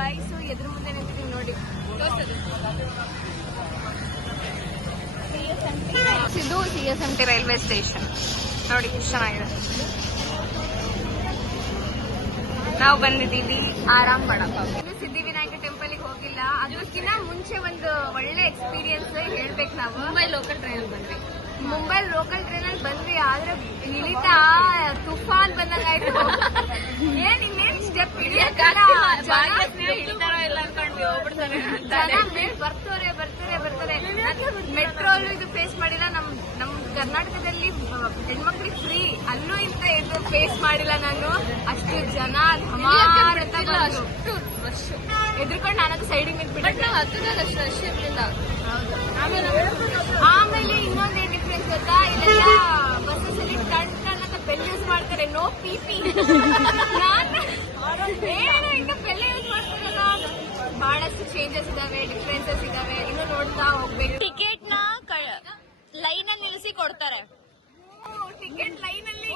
Boys ಎದುರು ಮುಂದೆ ನಿಂತಿದ್ದೀವಿ ನೋಡಿ. ಇದು CSMT ರೈಲ್ವೆ ಸ್ಟೇಷನ್ ನೋಡಿ, ಎಷ್ಟು ಚೆನ್ನಾಗಿದೆ. ನಾವು ಬಂದಿದ್ದೀವಿ ಆರಾಮ್ ಮಾಡಪ್ಪ. ಇನ್ನು ಸಿದ್ಧಿವಿನಾಯಕ ಟೆಂಪಲ್ಗೆ ಹೋಗಿಲ್ಲ, ಅದಕ್ಕಿಂತ ಮುಂಚೆ ಒಂದು ಒಳ್ಳೆ ಎಕ್ಸ್ಪೀರಿಯನ್ಸ್ ಹೇಳ್ಬೇಕು. ನಾವು ಮುಂಬೈ ಲೋಕಲ್ ಟ್ರೈನಲ್ಲಿ ಬಂದ್ವಿ. ಆದ್ರೆ ಇಳಿತಾ ತುಫಾನ್ ಬಂದಂಗಾಯ್ತು. ಏನ್ ಇನ್ನೇನ್ ಸ್ಟೆಪ್ ಇಳಿಯಕ್ಕಾಗ ಬರ್ತಾರೆ. ಮೆಟ್ರೋಲು ಇದು ಫೇಸ್ ಮಾಡಿಲ್ಲ. ನಮ್ ಕರ್ನಾಟಕದಲ್ಲಿ ಹೆಣ್ಮಕ್ಳಿಗೆ ಫ್ರೀ, ಅಲ್ಲೂ ಇಂತ ಇದು ಫೇಸ್ ಮಾಡಿಲ್ಲ ನಾನು. ಅಷ್ಟು ಜನ ಎದ್ರುಕೊಂಡು ನಾನದು ಸೈಡಿಗೆ ನಿಂತ್ಬಿಟ್ಟೆ. ರಶ್ ಇರ್ಲಿಲ್ಲ. ಆಮೇಲೆ ಇನ್ನೊಂದೇನ್ ಡಿಫ್ರೆನ್ಸ್ ಗೊತ್ತಾ, ಇಲ್ಲೆಲ್ಲ ಬಸ್ಸಸ್ ಅಲ್ಲಿ ಟನ್ ಅಂತ ಬೆಲ್ ಯೂಸ್ ಮಾಡ್ತಾರೆ, ನೋ ಪಿಪಿ. ಏನು ಇನ್ನು ಬೆಲ್ಲ ಯೂಸ್ ಮಾಡ್ತಾರಲ್ಲ. ಬಹಳಷ್ಟು ಚೇಂಜಸ್ ಇದಾವೆ, ಡಿಫ್ರೆನ್ಸಸ್ ಇದಾವೆ. ಇನ್ನು ನೋಡ್ತಾ ಹೋಗ್ಬೇಕು. ಟಿಕೆಟ್ ನ ಲೈನ್ ಅಲ್ಲಿ ನಿಲ್ಲಿಸಿ ಕೊಡ್ತಾರೆ. ಟಿಕೆಟ್ ಲೈನ್ ಅಲ್ಲಿ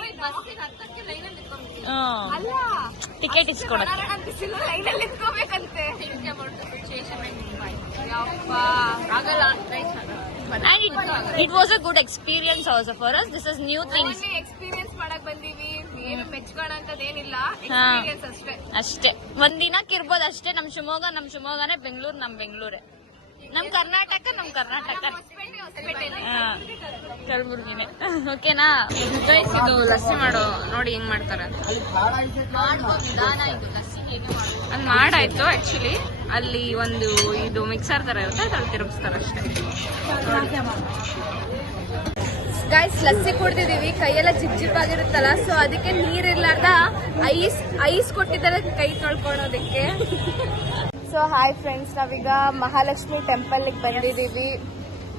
ಅಲ್ಲ, ಟಿಕೆಟ್ ಇಸ್ಕೊಡೋದು ಲೈನ್ ಅಲ್ಲಿ ನಿಂತ್ಕೋಬೇಕಂತೆ. And it was a good experience also for us. This is new things. Experience ಮಾಡಕ್ ಬಂದೀವಿ, ಏನು ಮೆಚ್ಕೊಳ್ಳೋಂಥದ್ದೇನಿಲ್ಲ, ಎಕ್ಸ್ಪೀರಿಯನ್ಸ್ ಅಷ್ಟೇ. ಒಂದಿನಕ್ಕೆ ಇರ್ಬೋದು ಅಷ್ಟೇ. ನಮ್ ಶಿವಮೊಗ್ಗನೇ, ಬೆಂಗಳೂರು ನಮ್ ಬೆಂಗಳೂರೇ, ನಮ್ ಕರ್ನಾಟಕ ಕಲಬುರ್ಗಿನೇ. ಓಕೆನಾ? ಇದು ಲಸ್ಸಿ ಮಾಡೋ ನೋಡಿ ಹೆಂಗ್ ಮಾಡ್ತಾರೆ. ಅಲ್ಲಿ ಮಾಡಾಯ್ತು ಆಕ್ಚುಲಿ. ಅಲ್ಲಿ ಒಂದು ಇದು ಮಿಕ್ಸರ್ ತರ ಇರುತ್ತೆ, ಅದ್ರಲ್ಲಿ ತಿರುಗಿಸ್ತಾರೆ ಅಷ್ಟೇ. ಗೈಸ್, ಲಸ್ಸಿ ಕುಡ್ದಿದೀವಿ, ಕೈಯೆಲ್ಲ ಜಿಪ್ ಆಗಿರುತ್ತಲ್ಲ, ಸೊ ಅದಕ್ಕೆ ನೀರಿರ್ಲಾರ್ದ ಐಸ್ ಕೊಟ್ಟಿದ್ದಾರೆ ಕೈ ತೊಳ್ಕೊಳೋದಕ್ಕೆ. ಸೊ ಹಾಯ್ ಫ್ರೆಂಡ್ಸ್, ನಾವೀಗ ಮಹಾಲಕ್ಷ್ಮಿ ಟೆಂಪಲ್ ಬಂದಿದೀವಿ.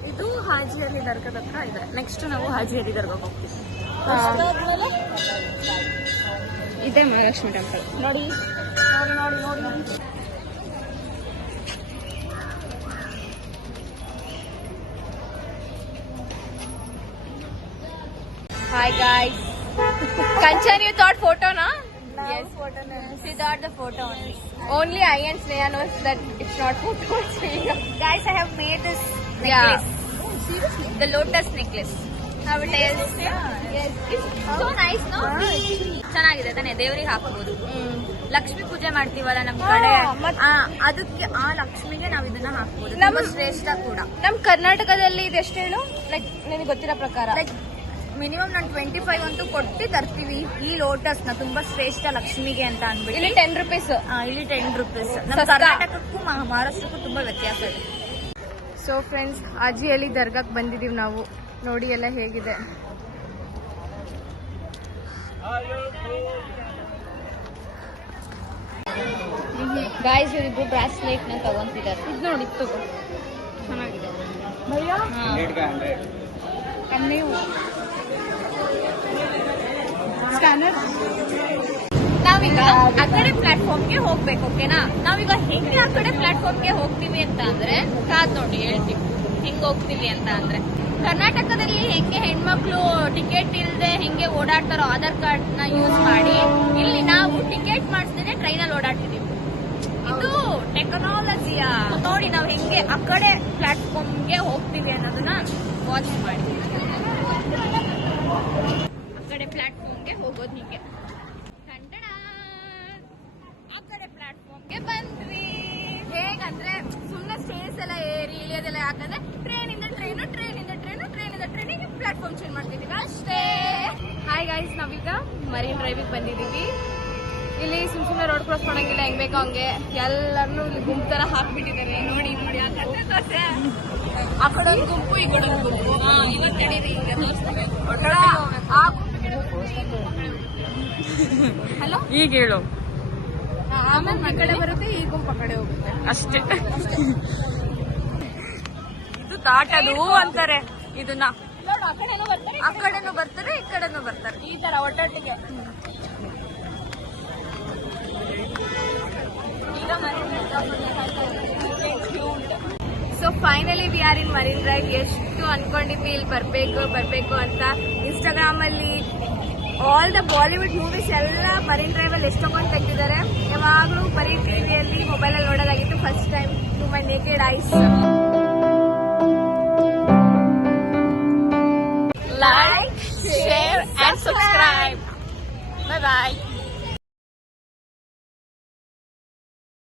ಇದು ಹಾಜಿ ಅಲಿ ದರ್ಗಾದ ಹತ್ರ ಇದೆ. ನೆಕ್ಸ್ಟ್ ನಾವು ಹಾಜಿ ಅಲಿ ದರ್ಗಾಗೆ ಹೋಗ್ತೀವಿ. ಇದೇ ಮಹಾಲಕ್ಷ್ಮಿ ಟೆಂಪಲ್ ನೋಡಿ. Hi guys. Kanchan, you thought photo, na? Yes, photo. She thought the photo only. Only I and Sneha knows that it's not photo. Guys, I have made this necklace. Oh, seriously? The lotus necklace. How it is? Yes. It's so nice, no? ಚೆನ್ನಾಗಿದೆ ತಾನೆ, ದೇವರಿಗೆ ಹಾಕಬಹುದು. ಲಕ್ಷ್ಮಿ ಪೂಜೆ ಮಾಡ್ತೀವಲ್ಲ ನಮ್ ಕಡೆ, ಅದಕ್ಕೆ ಆ ಲಕ್ಷ್ಮಿಗೆ ನಾವ್ ಇದನ್ನ ಹಾಕಬಹುದು. ನಮ್ಮ ಶ್ರೇಷ್ಠ ಕೂಡ. ನಮ್ ಕರ್ನಾಟಕದಲ್ಲಿ ಇದು ಎಷ್ಟು ಹೇಳು? ಲೈಕ್ ನಿನಗೆ ಗೊತ್ತಿರೋ ಪ್ರಕಾರ ಲೈಕ್ ಮಿನಿಮಮ್ ನಾನು 25 ಅಂತೂ ಕೊಟ್ಟು ತರ್ತೀವಿ ಈ ಲೋಟಸ್ ನ, ತುಂಬಾ ಶ್ರೇಷ್ಠ ಲಕ್ಷ್ಮಿಗೆ ಅಂತ ಅಂದ್ಬಿಟ್ಟು. ಇಲ್ಲಿ 10 ರೂಪೀಸ್. ಇಲ್ಲಿ 10 ರೂಪೀಸ್. ನಮ್ಮ ಕರ್ನಾಟಕಕ್ಕೂ ಮಹಾರಾಷ್ಟ್ರಕ್ಕೂ ತುಂಬಾ ವ್ಯತ್ಯಾಸ ಇದೆ. ಸೊ ಫ್ರೆಂಡ್ಸ್, ಹಾಜಿ ಅಲಿ ದರ್ಗಾಕ್ ಬಂದಿದೀವಿ ನಾವು. ನೋಡಿ ಎಲ್ಲ ಹೇಗಿದೆ. ಗಾಯ್ಸ್, ಇವರಿಬ್ರು ಬ್ರಾಸ್ಲೆಟ್ ನ ತಗೊಂತಿದ್ದಾರೆ. ಇದು ನೋಡಿ, ತಗೋ, ಚೆನ್ನಾಗಿದೆ. ಸ್ಕ್ಯಾನರ್. ನಾವೀಗ ಆ ಕಡೆ ಪ್ಲಾಟ್ಫಾರ್ಮ್ಗೆ ಹೋಗ್ಬೇಕು. ಓಕೆನಾ? ನಾವೀಗ ಹೆಂಗೆ ಆ ಕಡೆ ಪ್ಲಾಟ್ಫಾರ್ಮ್ಗೆ ಹೋಗ್ತೀವಿ ಅಂತ ಅಂದ್ರೆ ಕಾದ್ ನೋಡಿ ಹೇಳ್ತೀವಿ ಹೆಂಗ್ ಹೋಗ್ತೀವಿ ಅಂತ ಅಂದ್ರೆ. ಕರ್ನಾಟಕದಲ್ಲಿ ಹೆಂಗೆ ಹೆಣ್ಮಕ್ಳು ಟಿಕೆಟ್ ಇಲ್ಲದೆ ಹೆಂಗೆ ಓಡಾಡ್ತಾರೋ ಆಧಾರ್ ಕಾರ್ಡ್ ನ ಯೂಸ್ ಮಾಡಿ, ಇಲ್ಲಿ ನಾವು ಟಿಕೆಟ್ ಮಾಡಿಸ್ದೇನೆ ಟ್ರೈನಲ್ಲಿ ಓಡಾಡ್ತಿದೀವಿ. ಇದು ಟೆಕ್ನಾಲಜಿಯ ನೋಡಿ ನಾವು ಹೆಂಗೆ ಆ ಕಡೆ ಪ್ಲಾಟ್ಫಾರ್ಮ್ಗೆ ಹೋಗ್ತೀವಿ ಅನ್ನೋದನ್ನ ವಾಚ್ ಮಾಡಿ. ಆ ಕಡೆ ಪ್ಲಾಟ್ಫಾರ್ಮ್ಗೆ ಹೋಗೋದು ಹೀಗೆ. ಆ ಕಡೆ ಪ್ಲಾಟ್ಫಾರ್ಮ್ಗೆ ಬಂದ್ವಿ. ಹೇಗಂದ್ರೆ ಸುಮ್ಮನೆ ಸ್ಟೇಜ್ ಎಲ್ಲ ಏರಿ ಇಳಿಯೋದೆಲ್ಲ, ಯಾಕಂದ್ರೆ ಟ್ರೈನಿಂದ ಟ್ರೈನಿಗೆ ಪ್ಲಾಟ್ಫಾರ್ಮ್ ಚೇಂಜ್ ಮಾಡ್ತಿದೀವಿ ಅಷ್ಟೇ. ಹಾಯ್ ಗೈಸ್, ನಾವೀಗ ಮರೀನ್ ಡ್ರೈವಿಗೆ ಬಂದಿದೀವಿ. ಇಲ್ಲಿ ಸುಮ್ಮನೆ ರೋಡ್ ಕ್ರಾಸ್ ಮಾಡಂಗಿಲ್ಲ, ಹೆಂಗ್ ಬೇಕೋ ಹಂಗೆ ಎಲ್ಲರನ್ನು ಇಲ್ಲಿ ಗುಂಪು ತರ ಹಾಕ್ಬಿಟ್ಟಿದ್ದಾರೆ. ನೋಡಿ ಆ ಕಡೆ ಒಂದು ಗುಂಪು, ಈ ಕಡೆ ಒಂದು ಗುಂಪು. ಹಲೋ, ಈಗ ಹೇಳು. ಆಮೇಲೆ ಈ ಕಡೆ ಬರುತ್ತೆ, ಈ ಗುಂಪು ಆ ಕಡೆ ಹೋಗುತ್ತೆ ಅಷ್ಟೇ. ಇದು ದಾಟದು ಅಂತಾರೆ ಇದನ್ನ. ಆ ಕಡೆನೂ ಬರ್ತಾರೆ, ಈ ಕಡೆನೂ ಬರ್ತಾರೆ, ಈ ತರ ಒಟ್ಟೊಟ್ಟಿಗೆ. So finally we are in Marine Drive. ಎಷ್ಟು ಅನ್ಕೊಂಡಿದ್ವಿ ಇಲ್ಲಿ ಬರ್ಬೇಕು ಅಂತ. ಇನ್ಸ್ಟಾಗ್ರಾಮ್ ಅಲ್ಲಿ ಆಲ್ ದ ಬಾಲಿವುಡ್ ಮೂವೀಸ್ ಎಲ್ಲ ಮರೀನ್ ಡ್ರೈವ್ ಅಲ್ಲಿ ಎಷ್ಟೊಂದು ತೆಗ್ದಿದ್ದಾರೆ. ಯಾವಾಗಲೂ ಬರೀ ಟಿವಿಯಲ್ಲಿ ಮೊಬೈಲ್ ಅಲ್ಲಿ ನೋಡೋದಾಗಿತ್ತು. First time to my naked eyes. Like, share and subscribe. Bye bye.